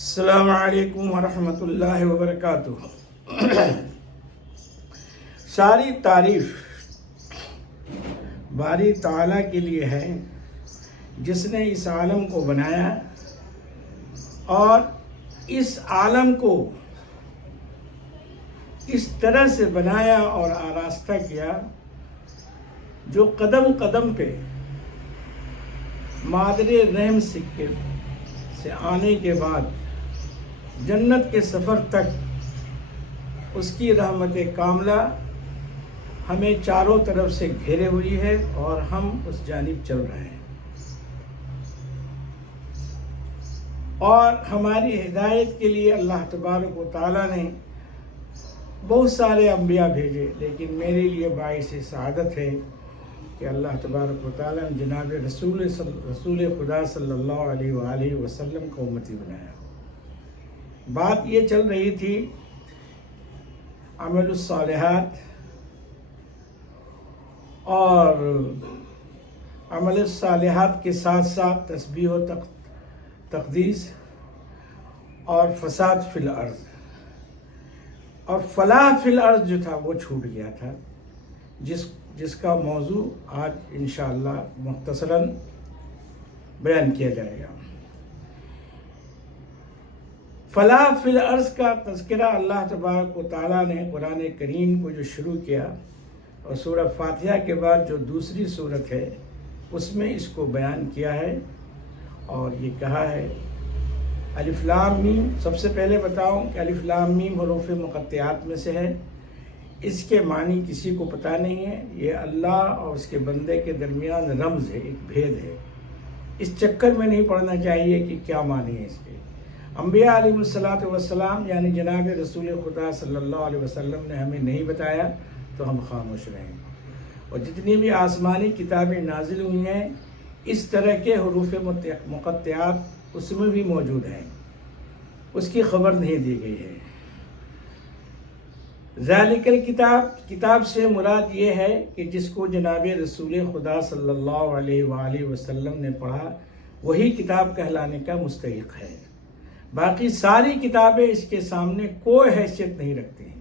السلام علیکم ورحمۃ اللہ وبرکاتہ۔ ساری تعریف باری تعالیٰ کے لیے ہے جس نے اس عالم کو بنایا اور اس عالم کو اس طرح سے بنایا اور آراستہ کیا جو قدم قدم پہ مادر رحم سے آنے کے بعد جنت کے سفر تک اس کی رحمت کاملہ ہمیں چاروں طرف سے گھیرے ہوئی ہے اور ہم اس جانب چل رہے ہیں، اور ہماری ہدایت کے لیے اللہ تبارک و تعالیٰ نے بہت سارے انبیاء بھیجے، لیکن میرے لیے باعث سعادت ہے کہ اللہ تبارک و تعالیٰ نے جناب رسول خدا صلی اللہ علیہ وآلہ وسلم کو امتی بنایا۔ بات یہ چل رہی تھی عمل الصالحات اور عمل الصالحات کے ساتھ ساتھ تسبیح و تقدیس اور فساد فی الارض، اور فلاح فی الارض جو تھا وہ چھوٹ گیا تھا، جس کا موضوع آج انشاءاللہ مختصراً بیان کیا جائے گا۔ فلاح فی الارض کا تذکرہ اللہ تبارک و تعالیٰ نے قرآن کریم کو جو شروع کیا اور سورہ فاتحہ کے بعد جو دوسری سورت ہے اس میں اس کو بیان کیا ہے، اور یہ کہا ہے الف لام میم۔ سب سے پہلے بتاؤں کہ الف لام میم حروف مقطعات میں سے ہے، اس کے معنی کسی کو پتہ نہیں ہے، یہ اللہ اور اس کے بندے کے درمیان رمز ہے، ایک بھید ہے، اس چکر میں نہیں پڑنا چاہیے کہ کیا معنی ہے اس کے۔ انبیاء علیہ الصلاۃ والسلام یعنی جناب رسول خدا صلی اللہ علیہ وسلم نے ہمیں نہیں بتایا تو ہم خاموش رہیں، اور جتنی بھی آسمانی کتابیں نازل ہوئی ہیں اس طرح کے حروف مقطعات اس میں بھی موجود ہیں، اس کی خبر نہیں دی گئی ہے۔ ذالک الکتاب، کتاب سے مراد یہ ہے کہ جس کو جناب رسول خدا صلی اللہ علیہ وآلہ وسلم نے پڑھا وہی کتاب کہلانے کا مستحق ہے، باقی ساری کتابیں اس کے سامنے کوئی حیثیت نہیں رکھتی ہیں،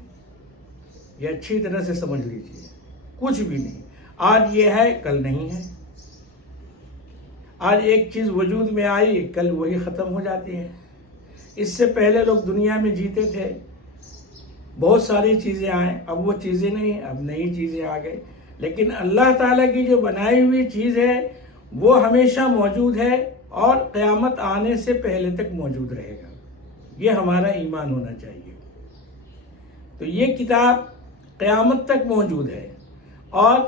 یہ اچھی طرح سے سمجھ لیجیے، کچھ بھی نہیں۔ آج یہ ہے کل نہیں ہے، آج ایک چیز وجود میں آئی کل وہی ختم ہو جاتی ہے۔ اس سے پہلے لوگ دنیا میں جیتے تھے، بہت ساری چیزیں آئیں، اب وہ چیزیں نہیں، اب نئی چیزیں آ گئی، لیکن اللہ تعالیٰ کی جو بنائی ہوئی چیز ہے وہ ہمیشہ موجود ہے اور قیامت آنے سے پہلے تک موجود رہے گا، یہ ہمارا ایمان ہونا چاہیے۔ تو یہ کتاب قیامت تک موجود ہے، اور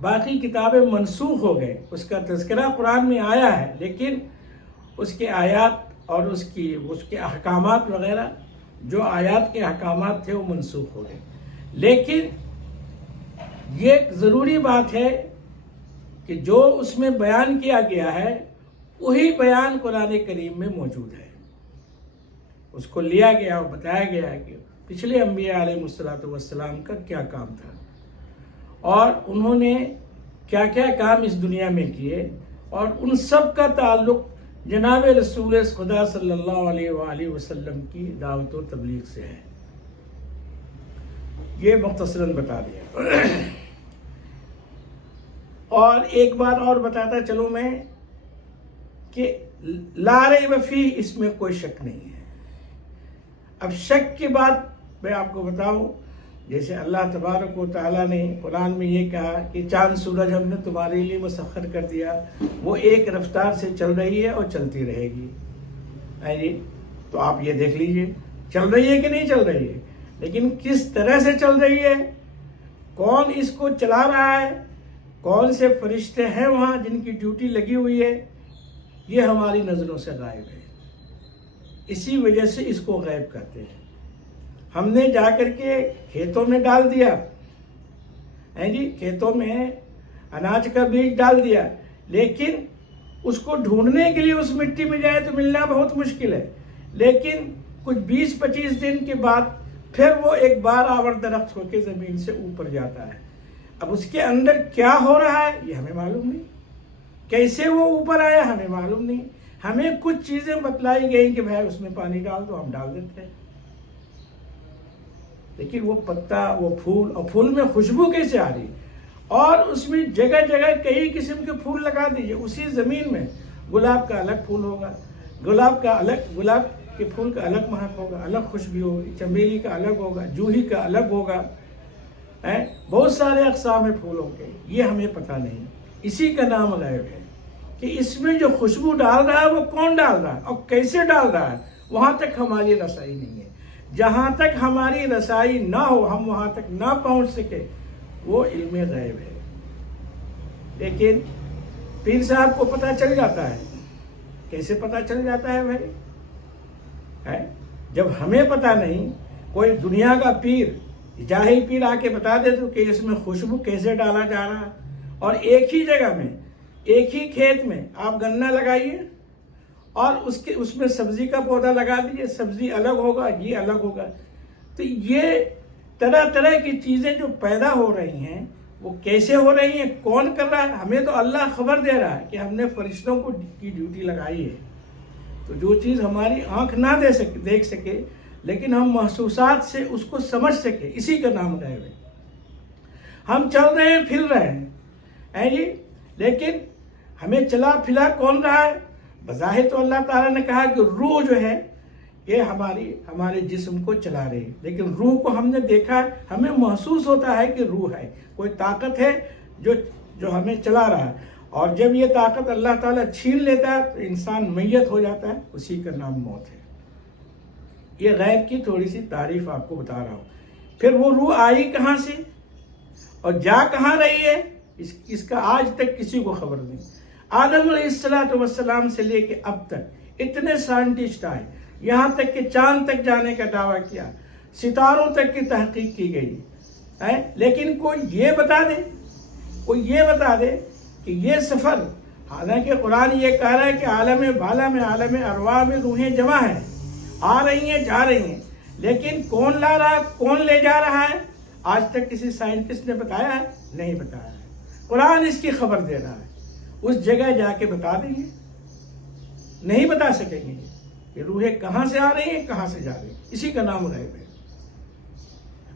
باقی کتابیں منسوخ ہو گئے، اس کا تذکرہ قرآن میں آیا ہے لیکن اس کے آیات اور اس کے احکامات وغیرہ، جو آیات کے احکامات تھے وہ منسوخ ہو گئے، لیکن یہ ضروری بات ہے کہ جو اس میں بیان کیا گیا ہے وہی بیان قرآن کریم میں موجود ہے، اس کو لیا گیا اور بتایا گیا ہے کہ پچھلے انبیاء علیہ السلام کا کیا کام تھا اور انہوں نے کیا کیا کام اس دنیا میں کیے، اور ان سب کا تعلق جناب رسول خدا صلی اللہ علیہ وآلہ وسلم کی دعوت و تبلیغ سے ہے، یہ مختصراً بتا دیا۔ اور ایک بات اور بتاتا چلوں میں کہ لا ریب فیہ، اس میں کوئی شک نہیں ہے۔ اب شک کی بات میں آپ کو بتاؤں، جیسے اللہ تبارک و تعالیٰ نے قرآن میں یہ کہا کہ چاند سورج ہم نے تمہارے لیے مسخر کر دیا، وہ ایک رفتار سے چل رہی ہے اور چلتی رہے گی، جی تو آپ یہ دیکھ لیجئے چل رہی ہے کہ نہیں چل رہی ہے، لیکن کس طرح سے چل رہی ہے، کون اس کو چلا رہا ہے، کون سے فرشتے ہیں وہاں جن کی ڈیوٹی لگی ہوئی ہے، یہ ہماری نظروں سے غائب ہے، اسی وجہ سے اس کو غائب کرتے ہیں۔ ہم نے جا کر کے کھیتوں میں ڈال دیا، جی کھیتوں میں اناج کا بیج ڈال دیا، لیکن اس کو ڈھونڈنے کے لیے اس مٹی میں جائے تو ملنا بہت مشکل ہے، لیکن کچھ 20-25 دن کے بعد پھر وہ ایک بار آور درخت ہو کے زمین سے اوپر جاتا ہے۔ اب اس کے اندر کیا ہو رہا ہے یہ ہمیں معلوم نہیں، کیسے وہ اوپر آیا ہمیں معلوم نہیں، ہمیں کچھ چیزیں بتلائی گئی کہ بھائی اس میں پانی ڈال دو، ہم ڈال دیتے ہیں، لیکن وہ پتا، وہ پھول، اور پھول میں خوشبو کیسے آ رہی، اور اس میں جگہ جگہ کئی قسم کے پھول لگا دیجئے، اسی زمین میں گلاب کا الگ پھول ہوگا، گلاب کے پھول کا الگ مہک ہوگا، الگ خوشبو ہوگی، چمیلی کا الگ ہوگا، جوہی کا الگ ہوگا، بہت سارے اقسام پھولوں کے، یہ ہمیں پتہ نہیں۔ اسی کا نام غیب ہے کہ اس میں جو خوشبو ڈال رہا ہے وہ کون ڈال رہا ہے اور کیسے ڈال رہا ہے، وہاں تک ہماری رسائی نہیں ہے۔ جہاں تک ہماری رسائی نہ ہو، ہم وہاں تک نہ پہنچ سکے، وہ علم غیب ہے۔ لیکن پیر صاحب کو پتہ چل جاتا ہے، کیسے پتہ چل جاتا ہے بھائی؟ جب ہمیں پتہ نہیں، کوئی دنیا کا پیر، جاہل پیر آ کے بتا دے تو کہ اس میں خوشبو کیسے ڈالا جا رہا ہے، اور ایک ہی جگہ میں، ایک ہی کھیت میں آپ گنا لگائیے اور اس میں سبزی کا پودا لگا دیجیے، سبزی الگ ہوگا، یہ الگ ہوگا۔ تو یہ طرح طرح کی چیزیں جو پیدا ہو رہی ہیں، وہ کیسے ہو رہی ہیں، کون کر رہا ہے، ہمیں تو اللہ خبر دے رہا ہے کہ ہم نے فرشتوں کی ڈیوٹی لگائی ہے۔ تو جو چیز ہماری آنکھ نہ دیکھ سکے، لیکن ہم محسوسات سے اس کو سمجھ سکے، اسی کا نام غیب ہے۔ ہم چل رہے ہیں، پھر رہے ہیں جی، لیکن ہمیں چلا پھلا کون رہا ہے؟ بظاہر تو اللہ تعالیٰ نے کہا کہ روح جو ہے یہ ہمارے جسم کو چلا رہی ہے، لیکن روح کو ہم نے دیکھا ہے، ہمیں محسوس ہوتا ہے کہ روح ہے، کوئی طاقت ہے جو ہمیں چلا رہا ہے، اور جب یہ طاقت اللہ تعالیٰ چھین لیتا ہے تو انسان میت ہو جاتا ہے، اسی کا نام موت ہے۔ یہ غیب کی تھوڑی سی تعریف آپ کو بتا رہا ہوں۔ پھر وہ روح آئی کہاں سے اور جا کہاں رہی ہے، اس کا آج تک کسی کو خبر نہیں۔ آدم علیہ السلام سے لے کے اب تک اتنے سائنٹسٹ آئے، یہاں تک کہ چاند تک جانے کا دعویٰ کیا، ستاروں تک کی تحقیق کی گئی ہے، لیکن کوئی یہ بتا دے کہ یہ سفر، حالانکہ قرآن یہ کہہ رہا ہے کہ عالم بالا میں، عالم ارواح میں روحیں جمع ہیں، آ رہی ہیں، جا رہی ہیں، لیکن کون لا رہا ہے، کون لے جا رہا ہے، آج تک کسی سائنٹسٹ نے بتایا ہے؟ نہیں بتایا ہے۔ قرآن اس کی خبر دے رہا ہے، اس جگہ جا کے بتا دیں گے، نہیں بتا سکیں گے کہ روحیں کہاں سے آ رہی ہیں، کہاں سے جا رہی ہیں، اسی کا نام غیب ہے۔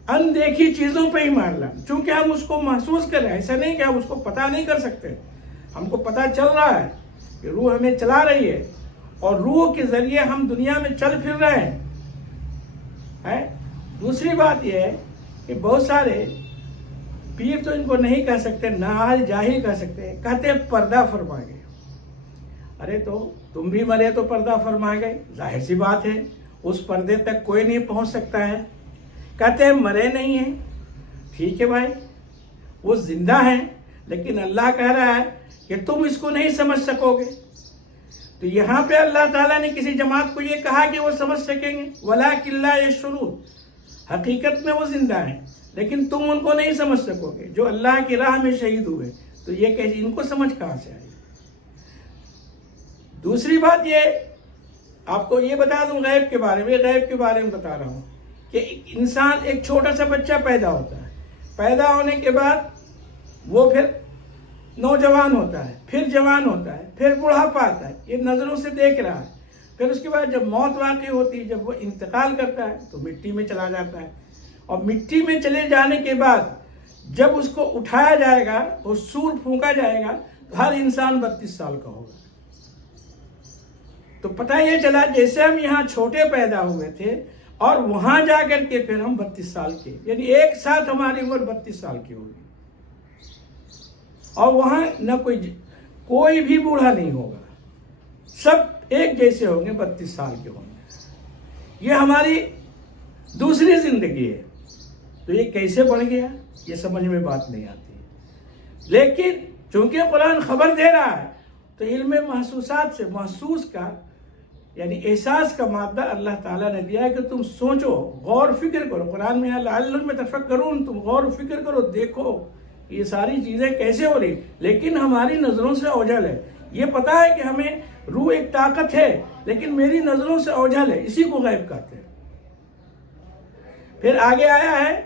اندیکھی چیزوں پہ ہی ماننا، چونکہ ہم اس کو محسوس کریں، ایسا نہیں کہ ہم اس کو پتہ نہیں کر سکتے، ہم کو پتہ چل رہا ہے کہ روح ہمیں چلا رہی ہے، اور روح کے ذریعے ہم دنیا میں چل پھر رہے ہیں۔ دوسری بات یہ ہے کہ بہت سارے پیر تو ان کو نہیں کہہ سکتے، نااہل جاہل کہہ سکتے ہیں، کہتے ہیں پردہ فرما گئے۔ ارے تو تم بھی مرے تو پردہ فرما گئے، ظاہر سی بات ہے، اس پردے تک کوئی نہیں پہنچ سکتا ہے۔ کہتے ہیں مرے نہیں ہیں، ٹھیک ہے بھائی، وہ زندہ ہیں، لیکن اللہ کہہ رہا ہے کہ تم اس کو نہیں سمجھ سکو گے۔ تو یہاں پہ اللہ تعالیٰ نے کسی جماعت کو یہ کہا کہ وہ سمجھ سکیں گے، وَلَٰكِن لَا يَشْعُرُونَ، حقیقت میں وہ زندہ ہیں، لیکن تم ان کو نہیں سمجھ سکو گے، جو اللہ کی راہ میں شہید ہوئے، تو یہ کیسے، ان کو سمجھ کہاں سے آئی؟ دوسری بات یہ آپ کو یہ بتا دوں غیب کے بارے میں بتا رہا ہوں کہ انسان، ایک چھوٹا سا بچہ پیدا ہوتا ہے، پیدا ہونے کے بعد وہ پھر نوجوان ہوتا ہے، پھر جوان ہوتا ہے، پھر بڑھاپا آتا ہے، یہ نظروں سے دیکھ رہا ہے، پھر اس کے بعد جب موت واقع ہوتی ہے، جب وہ انتقال کرتا ہے تو مٹی میں چلا جاتا ہے، اور مٹی میں چلے جانے کے بعد جب اس کو اٹھایا جائے گا اور سور پھونکا جائے گا تو ہر انسان 32 سال کا ہوگا۔ تو پتہ یہ چلا جیسے ہم یہاں چھوٹے پیدا ہوئے تھے اور وہاں جا کر کے پھر ہم 32 سال کے، یعنی ایک ساتھ ہماری عمر 32 سال کی ہوگی، اور وہاں نہ کوئی بھی بوڑھا نہیں ہوگا، سب ایک جیسے ہوں گے، 32 سال کے ہوں گے۔ یہ ہماری دوسری زندگی ہے۔ تو یہ کیسے بڑھ گیا، یہ سمجھ میں بات نہیں آتی، لیکن چونکہ قرآن خبر دے رہا ہے تو علم محسوسات سے، محسوس کا یعنی احساس کا مادہ اللہ تعالیٰ نے دیا ہے کہ تم سوچو، غور فکر کرو۔ قرآن میں لعلکم تفکرون، تم غور و فکر کرو، دیکھو یہ ساری چیزیں کیسے ہو رہی، لیکن ہماری نظروں سے اوجھل ہے۔ یہ پتا ہے کہ ہمیں روح ایک طاقت ہے، لیکن میری نظروں سے اوجھل ہے، اسی کو غیب کہتے ہیں۔ پھر آگے آیا ہے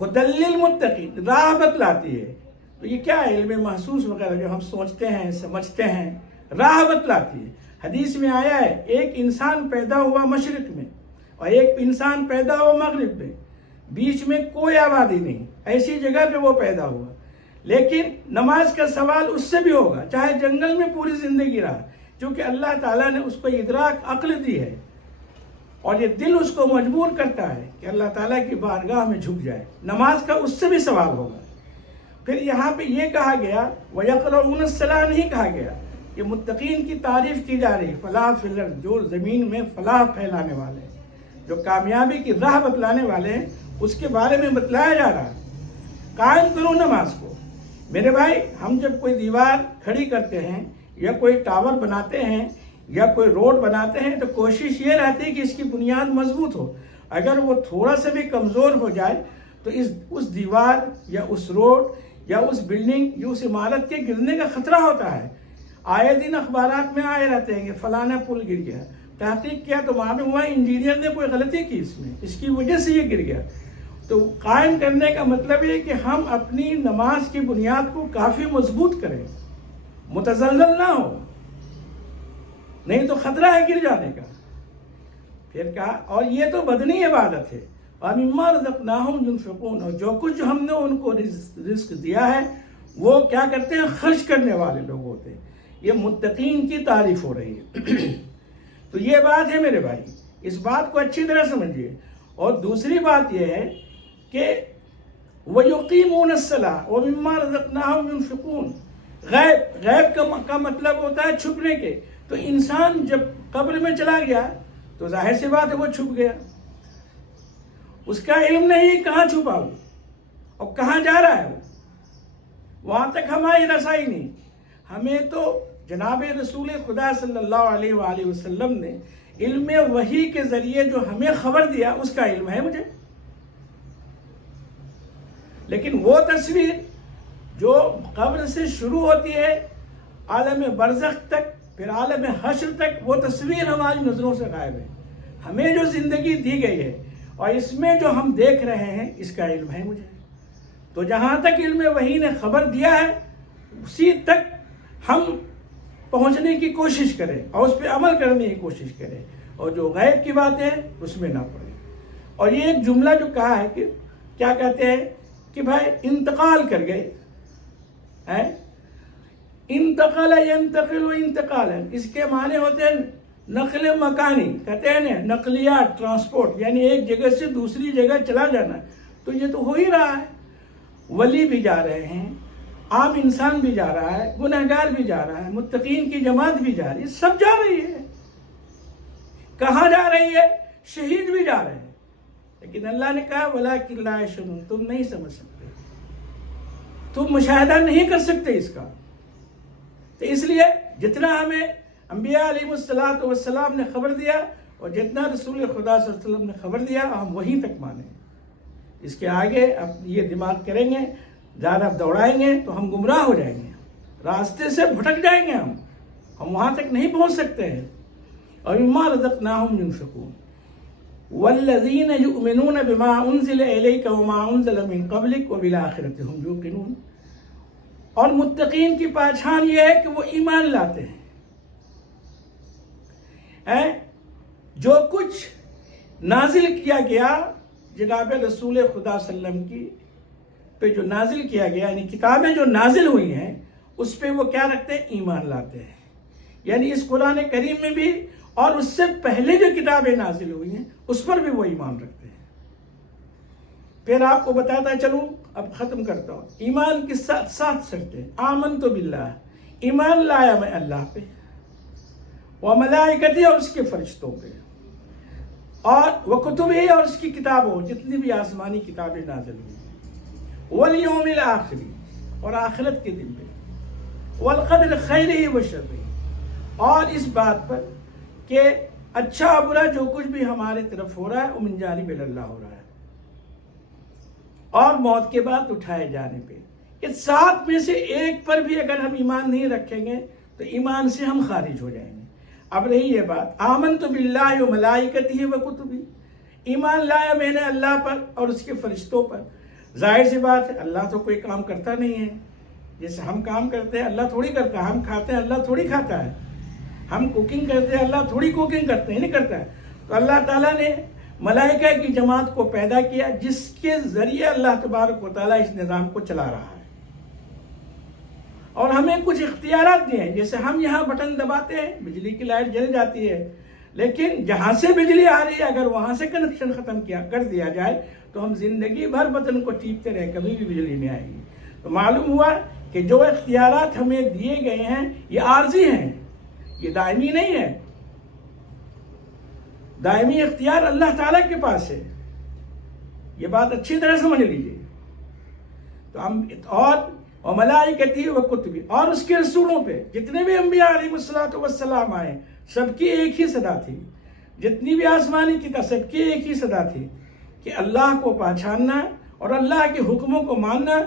ھدی للمتقین، راہ بتلاتی ہے۔ تو یہ کیا ہے؟ علم محسوس وغیرہ جو ہم سوچتے ہیں، سمجھتے ہیں، راہ بتلاتی ہے۔ حدیث میں آیا ہے ایک انسان پیدا ہوا مشرق میں اور ایک انسان پیدا ہوا مغرب میں، بیچ میں کوئی آبادی نہیں، ایسی جگہ پہ وہ پیدا ہوا، لیکن نماز کا سوال اس سے بھی ہوگا چاہے جنگل میں پوری زندگی رہا، کیونکہ اللہ تعالیٰ نے اس کو ادراک عقل دی ہے اور یہ دل اس کو مجبور کرتا ہے کہ اللہ تعالیٰ کی بارگاہ میں جھک جائے، نماز کا اس سے بھی سوال ہوگا۔ پھر یہاں پہ یہ کہا گیا وَيَقْرَؤُونَ الصَّلَاةَ نہیں کہا گیا کہ متقین کی تعریف کی جا رہی، فلاح فی الارض، جو زمین میں فلاح پھیلانے والے ہیں، جو کامیابی کی راہ بتلانے والے ہیں، اس کے بارے میں بتلایا جا رہا ہے۔ قائم کرو نماز کو۔ میرے بھائی، ہم جب کوئی دیوار کھڑی کرتے ہیں یا کوئی ٹاور بناتے ہیں یا کوئی روڈ بناتے ہیں تو کوشش یہ رہتی ہے کہ اس کی بنیاد مضبوط ہو، اگر وہ تھوڑا سا بھی کمزور ہو جائے تو اس دیوار یا اس روڈ یا اس بلڈنگ یا اس عمارت کے گرنے کا خطرہ ہوتا ہے۔ آئے دن اخبارات میں آئے رہتے ہیں کہ فلانا پل گر گیا، تحقیق کیا تو وہاں پہ ہوا انجینئر نے کوئی غلطی کی اس کی وجہ سے یہ گر گیا۔ تو قائم کرنے کا مطلب ہے کہ ہم اپنی نماز کی بنیاد کو کافی مضبوط کریں، متزلزل نہ ہو، نہیں تو خطرہ ہے گر جانے کا۔ پھر کہا اور یہ تو بدنی عبادت ہے، اور مما رزقناہم ينفقون، اور جو کچھ ہم نے ان کو رزق دیا ہے وہ کیا کرتے ہیں؟ خرچ کرنے والے لوگ ہوتے ہیں۔ یہ متقین کی تعریف ہو رہی ہے۔ تو یہ بات ہے میرے بھائی، اس بات کو اچھی طرح سمجھیے۔ اور دوسری بات یہ ہے کہ وَيُقِيمُونَ الصَّلَاةَ وَمِمَّا رَزَقْنَاهُمْ يُنْفِقُونَ، غیب کا مطلب ہوتا ہے چھپنے کے۔ تو انسان جب قبر میں چلا گیا تو ظاہر سی بات ہے وہ چھپ گیا، اس کا علم نہیں کہاں چھپا ہو اور کہاں جا رہا ہے وہ، وہاں تک ہماری رسائی نہیں۔ ہمیں تو جناب رسول خدا صلی اللہ علیہ وآلہ وسلم نے علم وحی کے ذریعے جو ہمیں خبر دیا اس کا علم ہے مجھے، لیکن وہ تصویر جو قبر سے شروع ہوتی ہے عالم برزخ تک، پھر عالم حشر تک، وہ تصویر ہماری نظروں سے غائب ہے۔ ہمیں جو زندگی دی گئی ہے اور اس میں جو ہم دیکھ رہے ہیں اس کا علم ہے مجھے۔ تو جہاں تک علم وحی نے خبر دیا ہے اسی تک ہم پہنچنے کی کوشش کریں اور اس پہ عمل کرنے کی کوشش کریں، اور جو غیب کی بات ہے اس میں نہ پڑیں۔ اور یہ ایک جملہ جو کہا ہے کہ کیا کہتے ہیں کہ بھائی انتقال کر گئے، انتقل ینتقل و انتقالا، اس کے معنی ہوتے ہیں نقل مکانی، کہتے ہیں نا نقلیات، ٹرانسپورٹ، یعنی ایک جگہ سے دوسری جگہ چلا جانا۔ تو یہ تو ہو ہی رہا ہے، ولی بھی جا رہے ہیں، عام انسان بھی جا رہا ہے، گنہگار بھی جا رہا ہے، متقین کی جماعت بھی جا رہی ہے، سب جا رہی ہے۔ کہاں جا رہی ہے؟ شہید بھی جا رہے ہیں، لیکن اللہ نے کہا وَلَٰكِن لَا يَشْعُرُونَ، تم نہیں سمجھ سکتے، تم مشاہدہ نہیں کر سکتے اس کا۔ تو اس لیے جتنا ہمیں انبیاء علیہ السلام نے خبر دیا اور جتنا رسول خدا صلی اللہ علیہ وسلم نے خبر دیا ہم وہیں تک مانیں۔ اس کے آگے اب یہ دماغ کریں گے، زیادہ دوڑائیں گے تو ہم گمراہ ہو جائیں گے، راستے سے بھٹک جائیں گے، ہم وہاں تک نہیں پہنچ سکتے ہیں۔ اور مما رزقناہم ينفقون والذین یؤمنون بما انزل الیک وما انزل من قبلک وبالآخرۃ هم یوقنون، اور متقین کی پہچان یہ ہے کہ وہ ایمان لاتے ہیں۔ جو کچھ نازل کیا گیا جناب رسول خدا صلی اللہ علیہ وسلم کی پہ جو نازل کیا گیا، یعنی کتابیں جو نازل ہوئی ہیں اس پہ وہ کیا رکھتے ہیں؟ ایمان لاتے ہیں۔ یعنی اس قرآن کریم میں بھی اور اس سے پہلے جو کتابیں نازل ہوئی ہیں اس پر بھی وہ ایمان رکھتے ہیں۔ پھر آپ کو بتاتا چلوں، اب ختم کرتا ہوں، ایمان کے ساتھ سکتے ہیں۔ آمنت باللہ، ایمان لایا میں اللہ پہ، وملائکتی، اور اس کے فرشتوں پہ، اور وکتبہ، اور اس کی کتابوں، جتنی بھی آسمانی کتابیں نازل ہوئی، والیوم الآخری، اور آخرت کے دن پہ، والقدر خیرہ وشرہ، اور اس بات پر کہ اچھا برا جو کچھ بھی ہمارے طرف ہو رہا ہے وہ من جانب اللہ ہو رہا ہے، اور موت کے بعد اٹھائے جانے پہ۔ اس سات میں سے ایک پر بھی اگر ہم ایمان نہیں رکھیں گے تو ایمان سے ہم خارج ہو جائیں گے۔ اب رہی یہ بات، آمنت باللہ و ملائکتہ و کتبہ، ایمان لایا میں نے اللہ پر اور اس کے فرشتوں پر۔ ظاہر سی بات ہے اللہ تو کوئی کام کرتا نہیں ہے، جیسے ہم کام کرتے ہیں اللہ تھوڑی کرتا ہے، ہم کھاتے ہیں اللہ تھوڑی کھاتا ہے، ہم کوکنگ کرتے ہیں، اللہ تھوڑی کوکنگ کرتے ہیں، نہیں کرتا ہے. تو اللہ تعالیٰ نے ملائکہ کی جماعت کو پیدا کیا جس کے ذریعے اللہ تبارک و تعالیٰ اس نظام کو چلا رہا ہے. اور ہمیں کچھ اختیارات دیے ہیں، جیسے ہم یہاں بٹن دباتے ہیں بجلی کی لائٹ جل جاتی ہے، لیکن جہاں سے بجلی آ رہی ہے اگر وہاں سے کنیکشن ختم کر دیا جائے تو ہم زندگی بھر بٹن کو ٹیپتے رہے، کبھی بھی بجلی نہیں آئے گی. تو معلوم ہوا کہ جو اختیارات ہمیں دیے گئے ہیں یہ عارضی ہیں، یہ دائمی نہیں ہے. دائمی اختیار اللہ تعالیٰ کے پاس ہے، یہ بات اچھی طرح سمجھ لیجیے. تو ہم اور ملائکتی و کتبی اور اس کے رسولوں پہ جتنے بھی انبیاء علیہ السلام آئے سب کی ایک ہی صدا تھی، جتنی بھی آسمانی کتاب سب کی ایک ہی صدا تھی کہ اللہ کو پہچاننا اور اللہ کے حکموں کو ماننا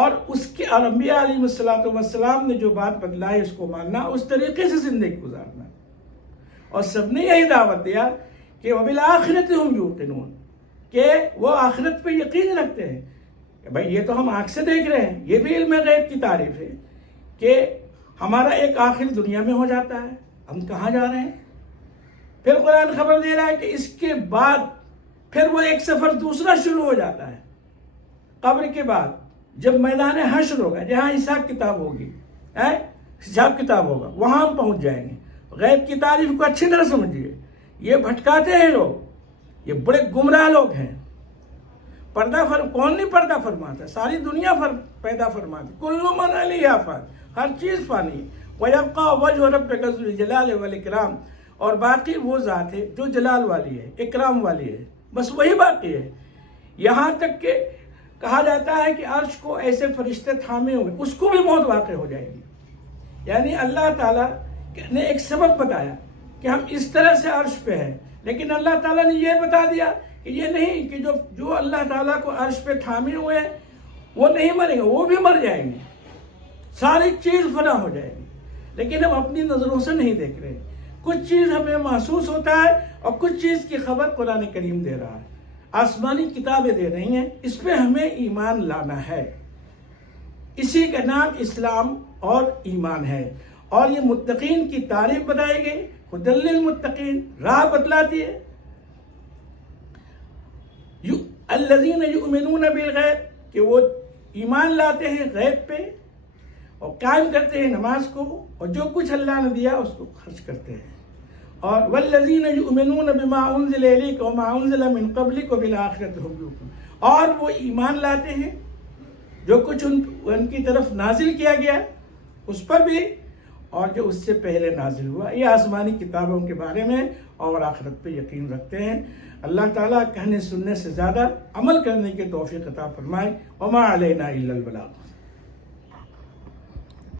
اور اس کے اور انبیاء علیہ السلام نے جو بات بتلائی اس کو ماننا، اس طریقے سے زندگی گزارنا. اور سب نے یہی دعوت دیا کہ وبالآخرۃ ہم یوقنون، کہ وہ آخرت پہ یقین رکھتے ہیں. بھائی یہ تو ہم آنکھ سے دیکھ رہے ہیں، یہ بھی علم غیب کی تعریف ہے کہ ہمارا ایک آخر دنیا میں ہو جاتا ہے، ہم کہاں جا رہے ہیں. پھر قرآن خبر دے رہا ہے کہ اس کے بعد پھر وہ ایک سفر دوسرا شروع ہو جاتا ہے قبر کے بعد، جب میدان حشر ہوگا جہاں حساب کتاب ہوگی، حساب کتاب ہوگا، وہاں ہم پہنچ جائیں گے. غیب کی تعریف کو اچھی طرح سمجھیے. یہ بھٹکاتے ہیں لوگ، یہ بڑے گمراہ لوگ ہیں. کون نہیں پردہ فرماتا؟ ساری دنیا پیدا فرماتی. کل من علیہا فان، ہر چیز فانی ہے. وَيَبْقَى وَجْهُ رَبِّكَ ذُو الْجَلَالِ وَالْإِكْرَامِ، اور باقی وہ ذات ہے جو جلال والی ہے، اکرام والی ہے، بس وہی باقی ہے. یہاں تک کہ کہا جاتا ہے کہ عرش کو ایسے فرشتے تھامے ہوئے، اس کو بھی موت واقع ہو جائے گی. یعنی اللہ تعالیٰ نے ایک سبب بتایا کہ ہم اس طرح سے عرش پہ ہیں، لیکن اللہ تعالیٰ نے یہ بتا دیا کہ یہ نہیں کہ جو اللہ تعالیٰ کو عرش پہ تھامے ہوئے ہیں وہ نہیں مریں گے، وہ بھی مر جائیں گے، ساری چیز فنا ہو جائے گی. لیکن ہم اپنی نظروں سے نہیں دیکھ رہے. کچھ چیز ہمیں محسوس ہوتا ہے اور کچھ چیز کی خبر قرآن کریم دے رہا ہے، آسمانی کتابیں دے رہی ہیں، اس پہ ہمیں ایمان لانا ہے. اسی کا نام اسلام اور ایمان ہے. اور یہ متقین کی تعریف بتائی گئی، ہدی للمتقین، راہ بتلاتی ہے. الذین یؤمنون بالغیب، کہ وہ ایمان لاتے ہیں غیب پہ اور قائم کرتے ہیں نماز کو، اور جو کچھ اللہ نے دیا اس کو خرچ کرتے ہیں. اور والذین یؤمنون بما انزل الیک وما انزل من قبلک وبالآخرۃ هم یوقنون، اور وہ ایمان لاتے ہیں جو کچھ ان کی طرف نازل کیا گیا اس پر بھی، اور جو اس سے پہلے نازل ہوا. یہ آسمانی کتابوں کے بارے میں اور آخرت پہ یقین رکھتے ہیں. اللہ تعالیٰ کہنے سننے سے زیادہ عمل کرنے کی توفیق عطا فرمائے. وما علینا الا البلاغ.